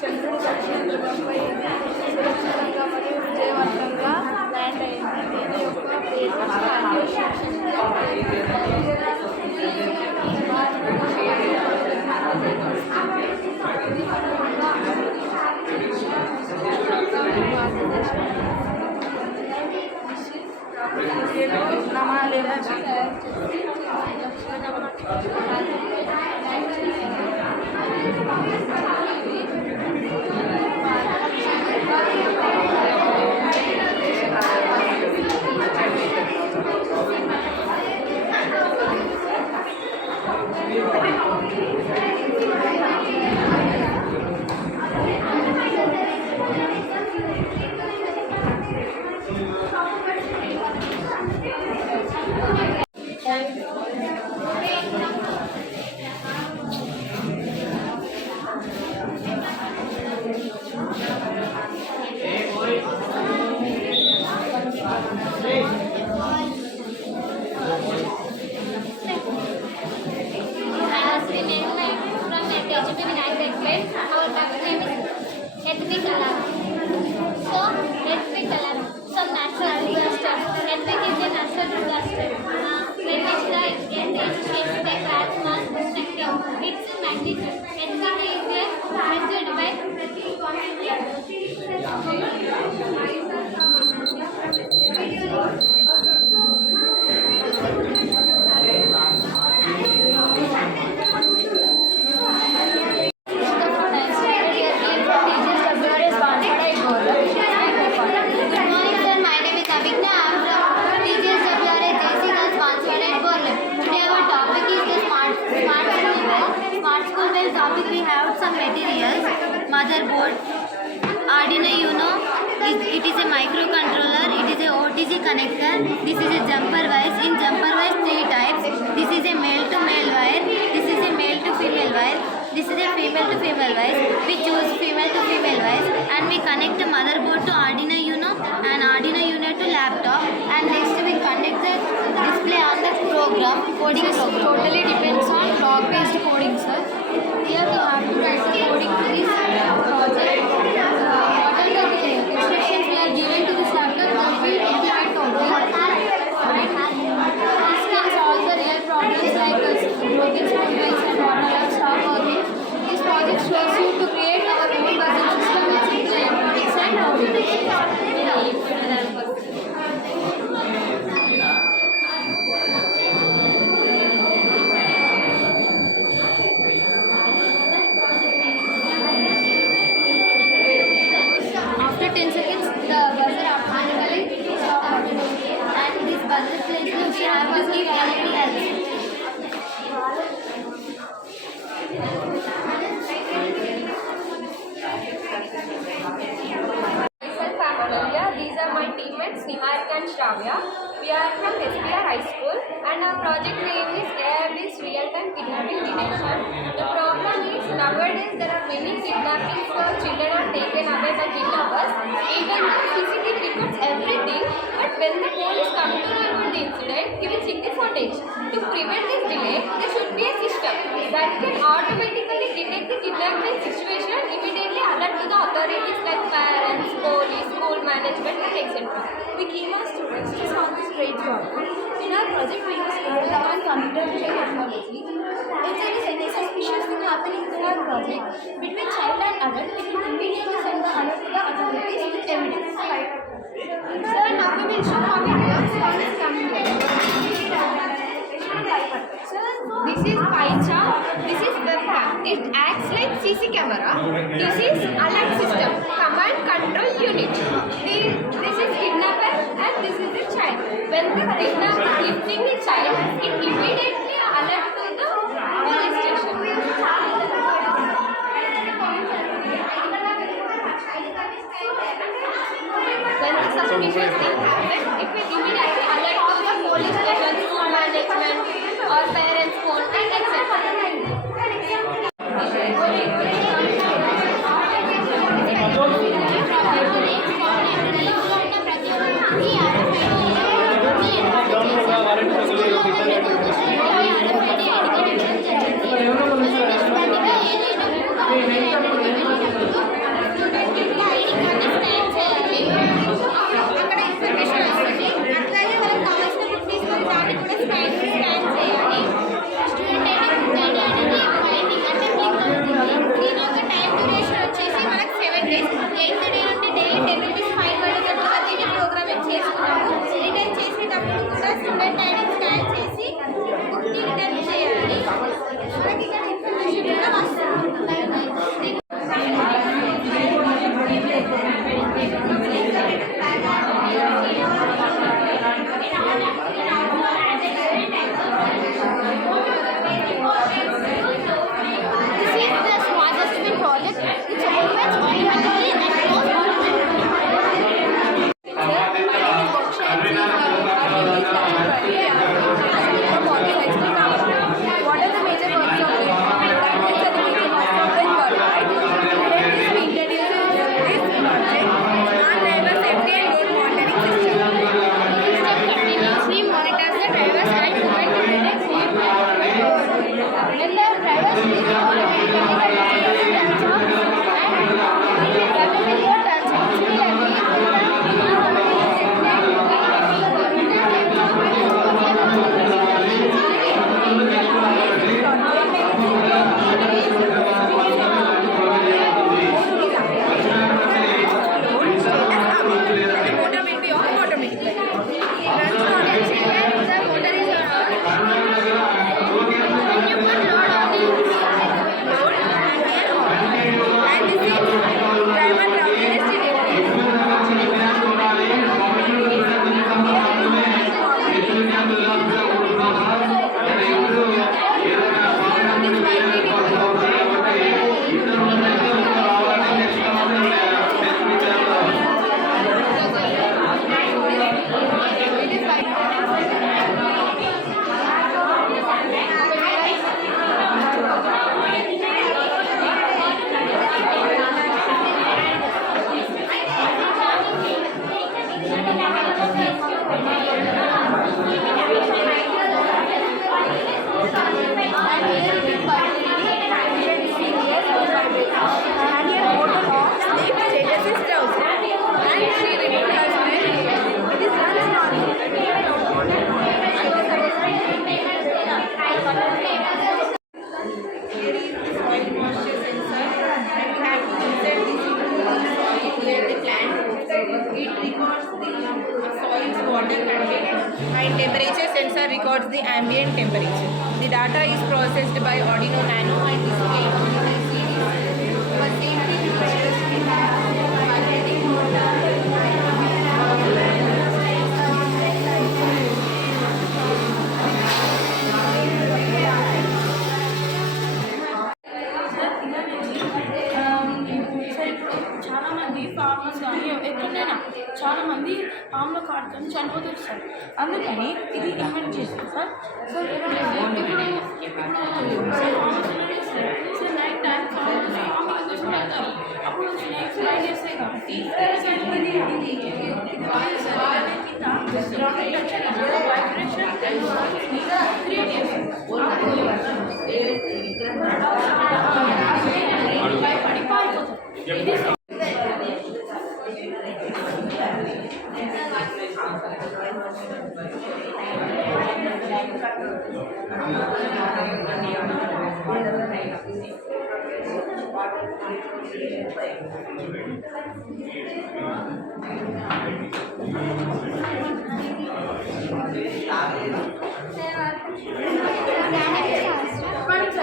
చంద్రుడి కక్షపై సురక్షితంగా మరియు విజయవంతంగా ల్యాండ్ అయింది. దీని యొక్క పేరు నమాలేమో topic we have some materials. Motherboard, Arduino Uno, it is a microcontroller, it is a OTG connector, this is a jumper wires. In jumper wires 3 types. This is a male to male wire, this is a male to female wire, this is a female to female wire. We choose female to female wires and we connect the motherboard to Arduino Uno and Arduino Uno to laptop, and next we connect the display on the program, coding program. Totally depends on log based coding, sir. Here we have to write the coding to this project. What are the instructions we are given to this laptop that we implement only. This can solve the real problems like broken spoon bells and water lamps stop working. This project shows you to create our own buzzing system with simple electronics and automation. After 10 seconds, the buzzer automatically stops automatically. And this buzzer plays we have to keep LED also. Myself, I'm Ananya. These are my teammates Niharika and Shravya. We are from SPR High School and our project name is AI-based real-time kidnapping detection. The problem is nowadays there are many kidnappings for children are taken away by kidnappers. Even though CCTV records everything, but when the police come to know about the incident, he will check the footage. To prevent this delay, there should be a system that can automatically detect the kidnapping situation, immediately alert to the authorities like parents, police, school management, and etc. We give our students to solve this great problem. In our project, we use AI and computer vision technology. If there is any suspicious thing happening in our project between child and adult, we can immediately send the alert to the authorities with evidence. Sir, now we will show how it works. How it's coming here. So this is pie chart, this is webcam. It acts like CC camera. This is alert system, command control unit. This is kidnapper and this is the child. When the kidnapper is lifting the child, it immediately alert to the police station. When the suspicious thing happens, it will immediately alert to the police station, school management, or parents' phone, and etc. ప్రతి ఒక్కరికి student ID scan చేసి బుక్ని return చేయాలి. మనకి ఇక్కడ information కూడా వస్తుంది. And temperature sensor records the ambient temperature. The data is processed by Arduino Nano and displayed on the LCD. For safety features, we have vibrating motor. చాలా మంది farmers కానీ ఎక్కడైనా చాలా మంది పాముల కాటుతో చనిపోతారు సార్. అందుకని ఇది ఇన్వెంట్ చేశారు సార్. సార్ ఇప్పుడు నైట్ టైం ఫార్మింగ్ కోసం వెళ్తారు. అప్పుడు స్నేక్స్ ఫ్రై చేస్తాయి కాబట్టి వైబ్రేషన్ క్రియేట్ చేస్తారు. పడిపోతారు.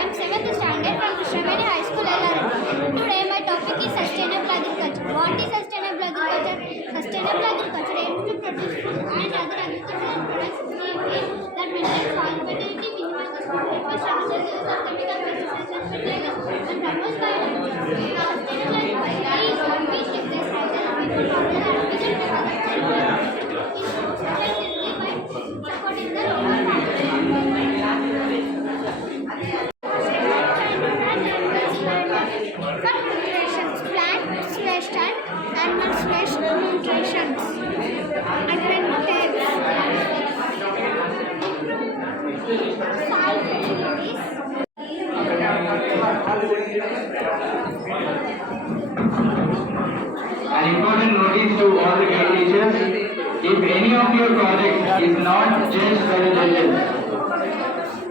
I'm 7th standard from Krishnaveni High School, LRM. Today my topic is sustainable agriculture. What is sustainable agriculture? Sustainable agriculture aims to produce food and other agricultural products in a way that maintains soil fertility, minimizes water waste, reduces the use of chemical pesticides and fertilizers, and promotes biodiversity. Sustainable agriculture is one which replaces either people farmers and efficient agriculture by supporting the local plants waste and animals waste nutrition and maintains soil fertilities. An important notice to all the grade teachers: if any of your project is not judged by the judges,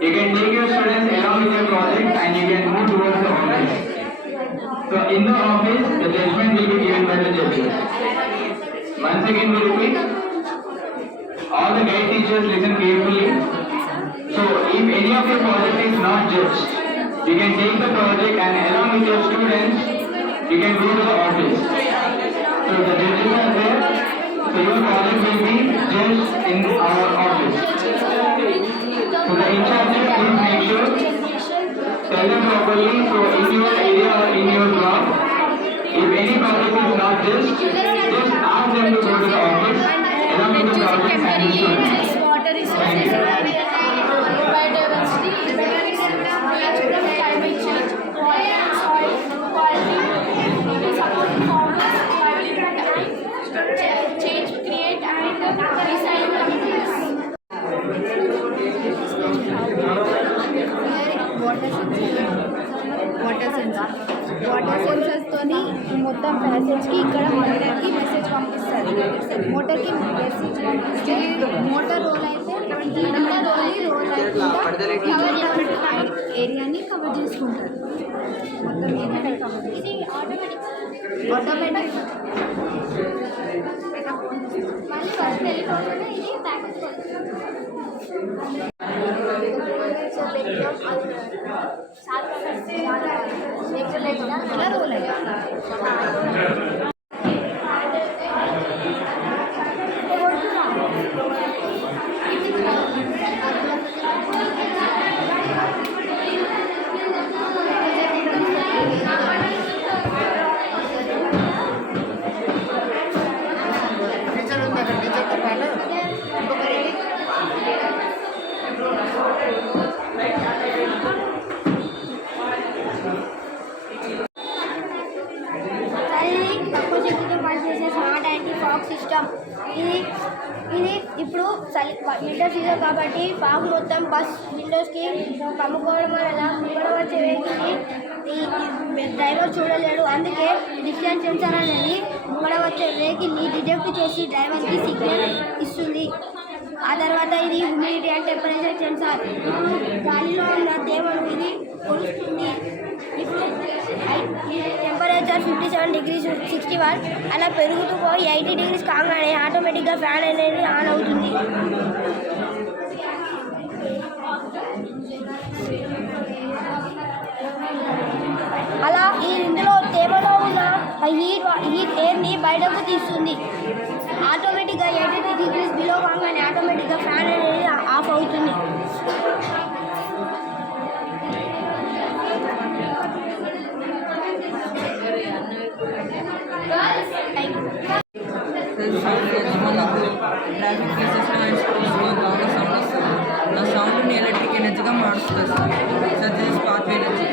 you can take your students along with your project and you can move towards the office. So in the office, the judgment will be given by the judges. Once again we repeat, all the guide teachers listen carefully. So if any of your project is not judged, you can take the project and along with your students, you can go to the office. So the judges are there. So your project will be judged in our office. So the in charges, please make sure, tell them properly. So in your area or in your block, if any project is not judged, just ask them to go to the office along with the project and the students. water resources, biodiversity, climate change, water, soil, quality, support farmers, livelihood and change, create and recycle communities. Water సెన్సర్స్తోని మొత్తం ప్యాసేజ్కి ఇక్కడ మోటార్కి message పంపిస్తారు. మోటార్కి message పంపిస్తే motor roll అయితే roll అయ్యకుండా ఏరియాని కవర్ చేసుకుంటారు. మొత్తం ఏరియాని కవర్ ఇది ఆటోమేటిక్ మళ్ళీ ఫస్ట్ వెళ్ళిపోతుంది ఇది ప్యాకేజ్ ఇట్లా రోల్ అయ్యారు. తక్కువ శక్తితో పనిచేసే స్మార్ట్ యాంటీ ఫాగ్ సిస్టమ్. ఇది ఇప్పుడు వింటర్ సీజన్ కాబట్టి ఫాగ్ మొత్తం బస్ విండోస్కి కమ్ముకోవడం వల్ల ముంగడ వచ్చే వెహికల్ని ఈ డ్రైవర్ చూడలేడు. అందుకే డిస్టెన్స్ సెన్సార్ అనేది ముంగడ వచ్చే వెహికల్ని డిటెక్ట్ చేసి డ్రైవర్కి సిగ్నల్ ఇస్తుంది. ఆ తర్వాత ఇది హ్యూమిడిటీ అండ్ టెంపరేచర్ సెన్సార్. ఇప్పుడు గాలిలో ఉన్న తేమను ఇది కొలుస్తుంది. ఇప్పుడు టెంపరేచర్ 57 degrees 61 అలా పెరుగుతూ పోయి 80 degrees కాగానే ఆటోమేటిక్గా ఫ్యాన్ అనేది ఆన్ అవుతుంది. అలా ఇందులో తేమలో ఉన్న హీట్ ఎయిర్ని బయటకు తీస్తుంది. ఆటోమేటిక్గా 80 degrees బిలో కాగానే ఆటోమేటిక్గా ఫ్యాన్ అనేది ఆఫ్ అవుతుంది. మనకు ట్రాఫిక్ కేసెస్లో అండ్ స్కూల్స్లో బాగా సౌండ్ వస్తుంది. ఆ సౌండ్ని ఎలక్ట్రిక్ ఎనర్జీగా మారుస్తుంది sir. Sir this is path energy.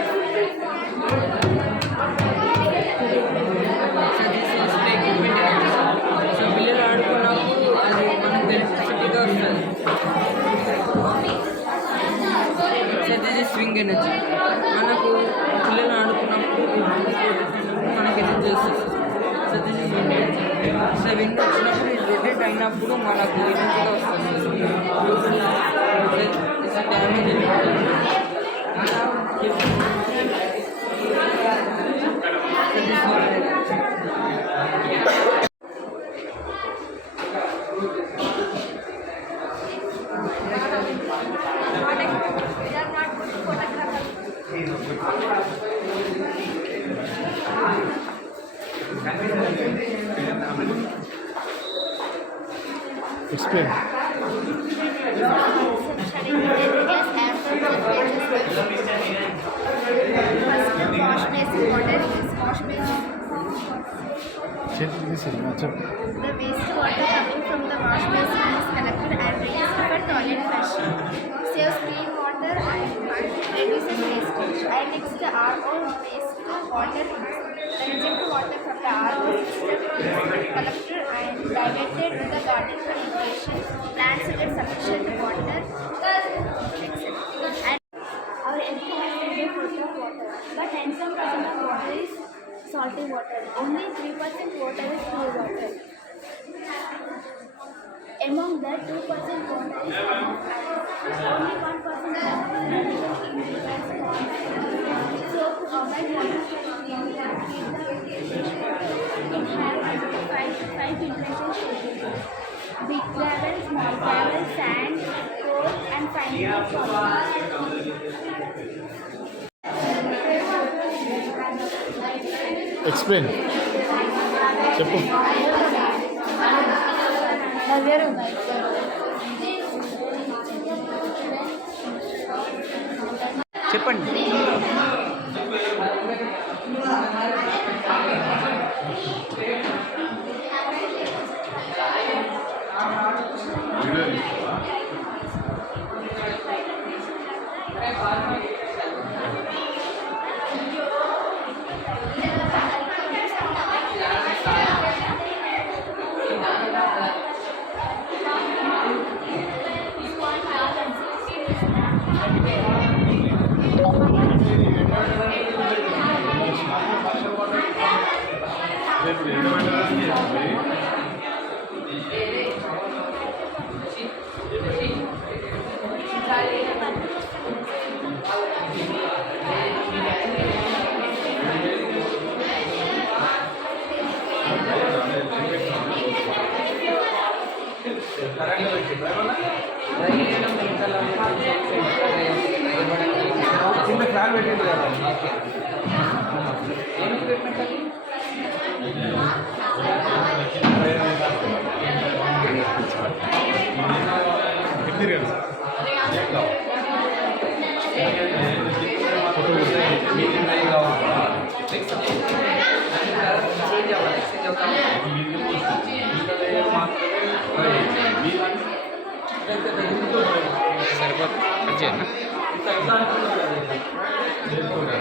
Sir this is equipment energy sir. So పిల్లలు ఆడుకున్నప్పుడు అది మనకు ఎలక్ట్రిసిటీగా వస్తుంది. Sir this is swing energy. మనకు పిల్లలు ఆడుకున్నప్పుడు మనకి ఎనర్జీ వస్తుంది. So this is wind energy. So wind వచ్చినప్పుడు ఇది రొటేట్ అయినప్పుడు మనకు ఎనర్జీగా వస్తుంది. Damage Explain. The wastewater coming from the wash basin is collected and released for toilet flushing. Saves clean water and reduces wastage. And next, the RO wastewater. The reject water from the RO system is collected and diverted to the garden for irrigation. Plants get sufficient water. And our environment is full of water, but 97% of water is salty water. Only 3% water is pure water. Among that, 2% water is only 1% water is so to avoid water it has 5 filtration stations. big gravel, small gravel, sand, coal, and finally solid. Explain చెప్పు. చెప్పండి.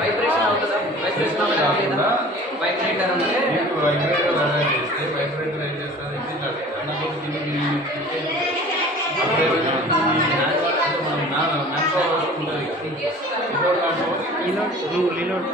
Vibration అవుతుందా? Vibration అవ్వదా? Vibrator ఉంటే లీనోడ్